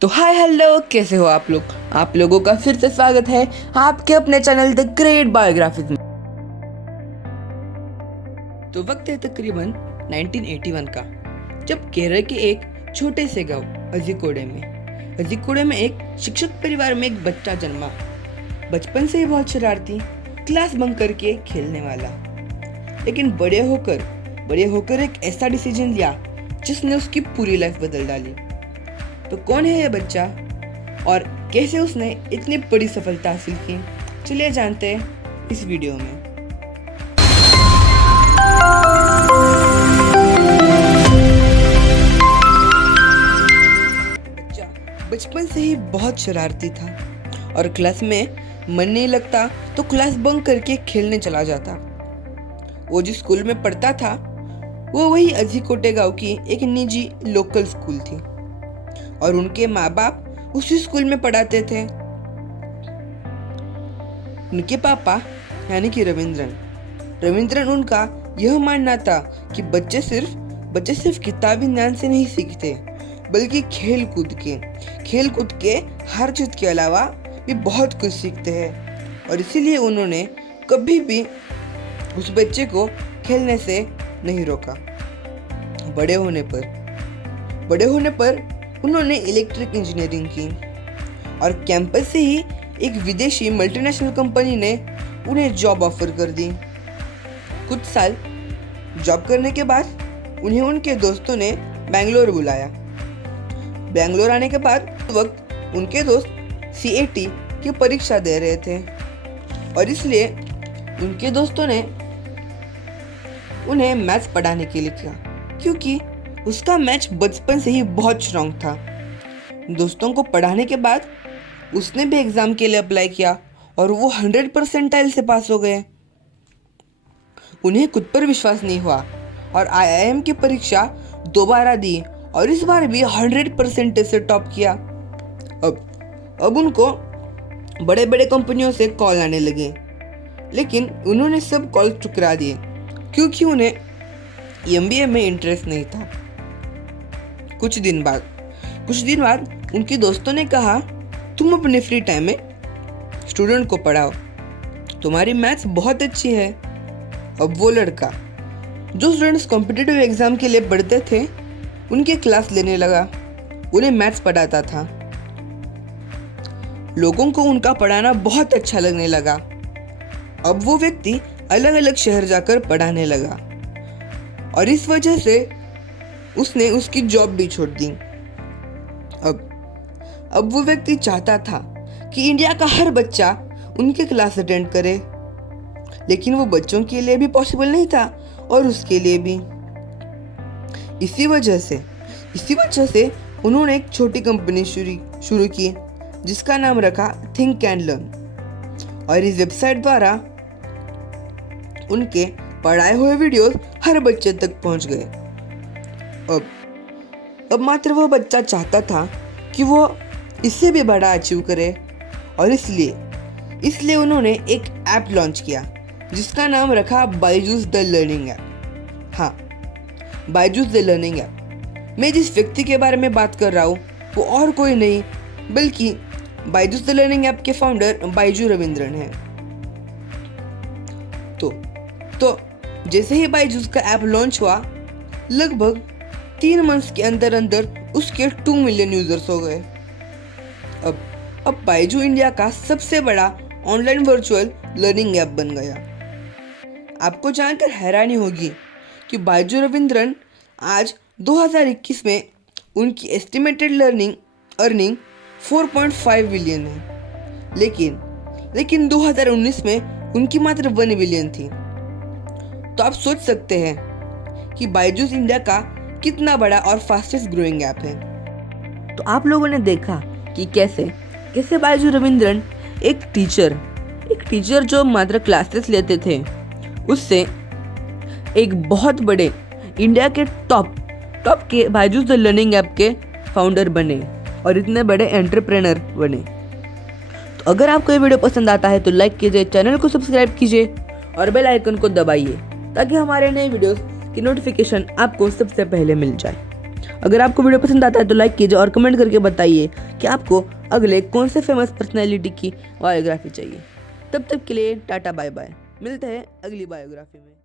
तो hi hello, कैसे हो आप लोग। आप लोगों का फिर से स्वागत है आपके अपने चैनल द ग्रेट बायोग्राफीज में। तो वक्त है तकरीबन 1981 का, जब केरल के एक छोटे से गांव अजीकोड़े में एक शिक्षक परिवार में एक बच्चा जन्मा। बचपन से ही बहुत शरारती, क्लास बंक करके खेलने वाला, लेकिन बड़े होकर एक ऐसा डिसीजन लिया जिसने उसकी पूरी लाइफ बदल डाली। तो कौन है यह बच्चा और कैसे उसने इतनी बड़ी सफलता हासिल की, चलिए जानते हैं इस वीडियो में। बच्चा बचपन से ही बहुत शरारती था और क्लास में मन नहीं लगता तो क्लास बंक करके खेलने चला जाता। वो जिस स्कूल में पढ़ता था वो वही अजीकोटे गांव की एक निजी लोकल स्कूल थी और उनके माँ बाप उसी स्कूल में पढ़ाते थे। उनके पापा यानी कि रविंद्रन उनका यह मानना था कि बच्चे सिर्फ किताबी ज्ञान से नहीं सीखते, बल्कि खेल कूद के हर चीज के अलावा भी बहुत कुछ सीखते हैं। और इसीलिए उन्होंने कभी भी उस बच्चे को खेलने से नहीं रोका। बड़े होने पर उन्होंने इलेक्ट्रिक इंजीनियरिंग की और कैंपस से ही एक विदेशी मल्टीनेशनल कंपनी ने उन्हें जॉब ऑफर कर दी। कुछ साल जॉब करने के बाद उन्हें उनके दोस्तों ने बेंगलोर बुलाया। बेंगलोर आने के बाद वक्त उनके दोस्त CAT की परीक्षा दे रहे थे और इसलिए उनके दोस्तों ने उन्हें मैथ्स पढ़ाने के लिए किया, क्योंकि उसका मैथ्स बचपन से ही बहुत स्ट्रांग था। दोस्तों को पढ़ाने के बाद उसने भी एग्जाम के लिए अप्लाई किया और वो 100% से पास हो गए। उन्हें खुद पर विश्वास नहीं हुआ और IIM की परीक्षा दोबारा दी और इस बार भी 100% से टॉप किया। अब उनको बड़े बड़े कंपनियों से कॉल आने लगे, लेकिन उन्होंने सब कॉल ठुकरा दिए क्योंकि उन्हें MBA में इंटरेस्ट नहीं था। कुछ दिन बाद उनके दोस्तों ने कहा, तुम अपने फ्री टाइम में स्टूडेंट को पढ़ाओ, तुम्हारी मैथ्स बहुत अच्छी है। अब वो लड़का जो स्टूडेंट्स कॉम्पिटिटिव एग्जाम के लिए पढ़ते थे उनकी क्लास लेने लगा, उन्हें मैथ्स पढ़ाता था। लोगों को उनका पढ़ाना बहुत अच्छा लगने लगा। अब वो व्यक्ति अलग अलग शहर जाकर पढ़ाने लगा और इस वजह से उसने उसकी जॉब भी छोड़ दी। अब वो व्यक्ति चाहता था कि इंडिया का हर बच्चा उनके क्लास अटेंड करे, लेकिन वो बच्चों के लिए भी पॉसिबल नहीं था और उसके लिए भी। इसी वजह से उन्होंने एक छोटी कंपनी शुरू की जिसका नाम रखा थिंक एंड लर्न और इस वेबसाइट द्वारा उनके पढ़ाए हुए वीडियोस हर बच्चे तक पहुंच गए। अब मात्र वह बच्चा चाहता था कि वो इससे भी बड़ा अचीव करे और इसलिए उन्होंने एक ऐप लॉन्च किया जिसका नाम रखा बायजूस द लर्निंग ऐप। हाँ, बायजूस द लर्निंग ऐप। मैं जिस व्यक्ति के बारे में बात कर रहा हूँ वो और कोई नहीं बल्कि बायजूस द लर्निंग ऐप के फाउंडर बायजू रविंद्रन हैं। तो जैसे ही बायजूस का ऐप लॉन्च हुआ, लगभग 3 मंथ्स के अंदर उसके 2 मिलियन यूजर्स हो गए। अब बायजू इंडिया का सबसे बड़ा ऑनलाइन वर्चुअल लर्निंग ऐप बन गया। आपको जानकर हैरानी होगी कि बायजू रविंद्रन आज 2021 में उनकी एस्टिमेटेड अर्निंग 4.5 बिलियन है, लेकिन 2019 में उनकी मात्र 1 बिलियन थी। तो आप सोच सकते हैं कि बायजूस इंडिया का कितना बड़ा और फास्टेस्ट ग्रोइंग ऐप है। तो आप लोगों ने देखा कि कैसे बायजू रविंद्रन एक टीचर जो मात्र क्लासेस लेते थे उससे एक बहुत बड़े इंडिया के टॉप के बायजूस द लर्निंग ऐप के फाउंडर बने और इतने बड़े एंटरप्रेन्योर बने। तो अगर आपको ये वीडियो पसंद आता है तो लाइक कीजिए, चैनल को सब्सक्राइब कीजिए और बेल आइकन को दबाइए ताकि हमारे नए वीडियोस की नोटिफिकेशन आपको सबसे पहले मिल जाए। अगर आपको वीडियो पसंद आता है तो लाइक कीजिए और कमेंट करके बताइए कि आपको अगले कौन से फेमस पर्सनैलिटी की बायोग्राफी चाहिए। तब तक के लिए टाटा बाय बाय, मिलते हैं अगली बायोग्राफी में।